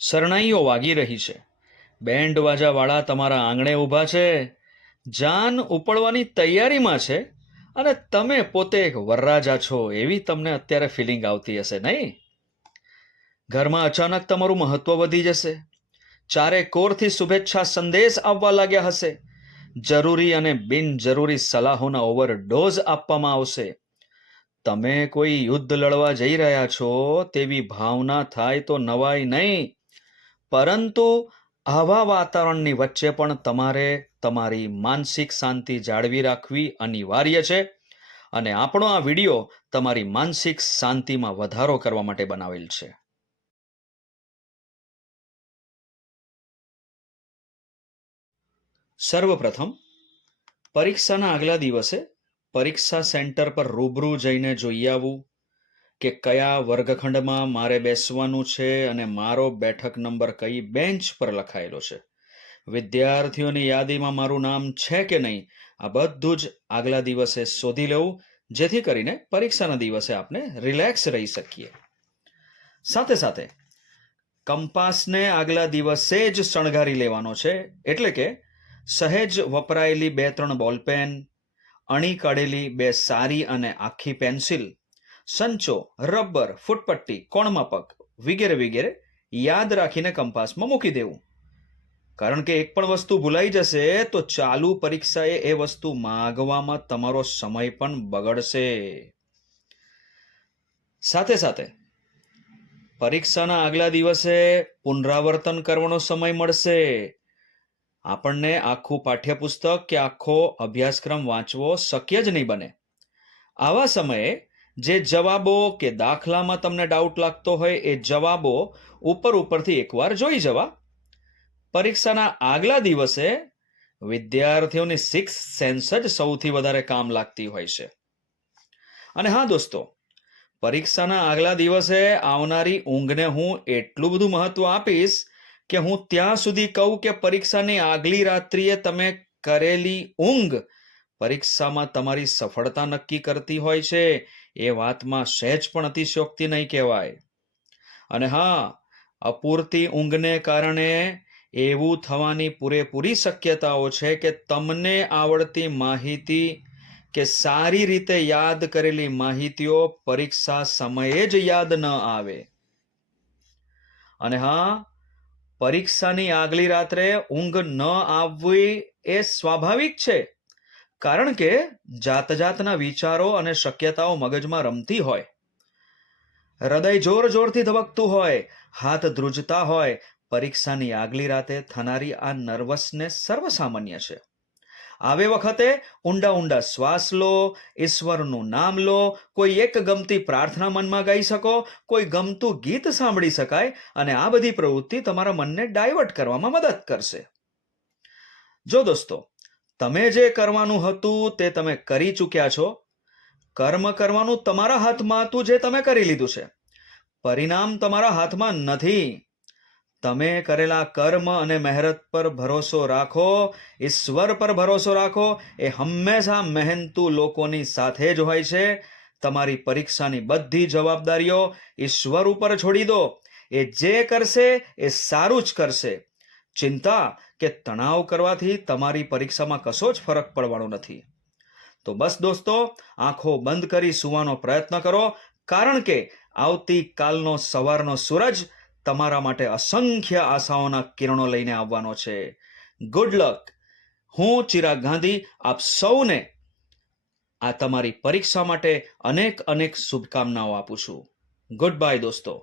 શરણાઈઓ વાગી રહી છે, બેન્ડ વાજાવાળા તમારા આંગણે ઊભા છે, જાન ઉપડવાની તૈયારીમાં છે અને તમે પોતે એક વરરાજા છો એવી તમને અત્યારે ફિલિંગ આવતી હશે નહીં? ઘરમાં અચાનક તમારું મહત્વ વધી જશે, ચારે કોરથી શુભેચ્છા સંદેશ આવવા લાગ્યા હશે, જરૂરી અને બિનજરૂરી સલાહોના ઓવરડોઝ આપવામાં આવશે. તમે કોઈ યુદ્ધ લડવા જઈ રહ્યા છો તેવી ભાવના થાય તો નવાઈ નહીં, પરંતુ આવા વાતાવરણની વચ્ચે પણ તમારે તમારી માનસિક શાંતિ જાળવી રાખવી અનિવાર્ય છે. અને આપણો આ વિડીયો તમારી માનસિક શાંતિમાં વધારો કરવા માટે બનાવેલ છે. સર્વપ્રથમ પરીક્ષાના આગલા દિવસે પરીક્ષા સેન્ટર પર રૂબરૂ જઈને જોઈ આવવું કે કયા વર્ગખંડમાં મારે બેસવાનું છે અને મારો બેઠક નંબર કઈ બેન્ચ પર લખાયેલો છે, વિદ્યાર્થીઓની યાદીમાં મારું નામ છે કે નહીં, આ બધું જ આગલા દિવસે શોધી લેવું, જેથી કરીને પરીક્ષાના દિવસે આપણે રિલેક્સ રહી શકીએ. સાથે સાથે કંપાસને આગલા દિવસે જ શણગારી લેવાનો છે, એટલે કે સહેજ વપરાયેલી 2-3 બોલપેન, અણી કાઢેલી 2 સારી અને આખી પેન્સિલ, સંચો, રબર, ફૂટપટ્ટી, કોણમાપક વગેરે વગેરે યાદ રાખીને કંપાસમાં મૂકી દેવું. કારણ કે એક પણ વસ્તુ ભૂલાઈ જશે તો ચાલુ પરીક્ષાએ એ વસ્તુ માગવામાં તમારો સમય પણ બગડશે. સાથે સાથે પરીક્ષાના આગલા દિવસે પુનરાવર્તન કરવાનો સમય મળશે. આપણને આખું પાઠ્યપુસ્તક કે આખો અભ્યાસક્રમ વાંચવો શક્ય જ નહીં બને. આવા સમયે જે જવાબો કે દાખલામાં તમને ડાઉટ લાગતો હોય એ જવાબો ઉપરથી એકવાર જોઈ જવા. પરીક્ષાના આગલા દિવસે વિદ્યાર્થીઓની સિક્સ સેન્સ જ સૌથી વધારે કામ લાગતી હોય છે. અને હા દોસ્તો, પરીક્ષાના આગલા દિવસે આવનારી ઊંઘને હું એટલું બધું મહત્વ આપીશ કે હું ત્યાં સુધી કહું કે પરીક્ષાની આગલી રાત્રિએ તમે કરેલી ઊંઘ પરીક્ષામાં તમારી સફળતા નક્કી કરતી હોય છે. એ વાતમાં સહેજ પણ અતિશયોક્તિ નહીં કહેવાય. અને હા, અપૂરતી ઊંઘને કારણે એવું થવાની પૂરેપૂરી શક્યતાઓ છે કે તમને આવડતી માહિતી કે સારી રીતે યાદ કરેલી માહિતીઓ પરીક્ષા સમયે જ યાદ ન આવે. અને હા, પરીક્ષાની આગલી રાત્રે ઊંઘ ન આવવી એ સ્વાભાવિક છે, કારણ કે જાતજાતના વિચારો અને શક્યતાઓ મગજમાં રમતી હોય, હૃદય જોર જોરથી ધબકતું હોય, હાથ ધ્રુજતા હોય. પરીક્ષાની આગલી રાતે થનારી આ નર્વસનેસ સર્વસામાન્ય છે. આવે વખતે ઊંડા ઊંડા શ્વાસ લો, ઈશ્વરનું નામ લો, કોઈ એક ગમતી પ્રાર્થના મનમાં ગાઈ શકો, કોઈ ગમતું ગીત સાંભળી શકાય, અને આ બધી પ્રવૃત્તિ તમારા મનને ડાયવર્ટ કરવામાં મદદ કરશે. જો દોસ્તો, તમે જે કરવાનું હતું તે તમે કરી ચૂક્યા છો. કર્મ કરવાનું તમારા હાથમાં હતું, જે તમે કરી લીધું છે. પરિણામ તમારા હાથમાં નથી. તમે કરેલા કર્મ અને મહેનત પર ભરોસો રાખો, ઈશ્વર પર ભરોસો રાખો. એ હંમેશા મહેનતુ લોકોની સાથે જ હોય છે. તમારી પરીક્ષાની બધી જવાબદારીઓ ઈશ્વર ઉપર છોડી દો. એ જે કરશે એ સારું જ કરશે. ચિંતા કે તણાવ કરવાથી તમારી પરીક્ષામાં કશો જ ફરક પડવાનો નથી. તો બસ દોસ્તો, આંખો બંધ કરી સૂવાનો પ્રયત્ન કરો, કારણ કે આવતીકાલનો સવારનો સૂરજ તમારા માટે અસંખ્ય આશાઓના કિરણો લઈને આવવાનો છે. Good luck. હું ચિરાગ ગાંધી આપ સૌને આ તમારી પરીક્ષા માટે અનેક અનેક શુભકામનાઓ આપું છું. ગુડ બાય દોસ્તો.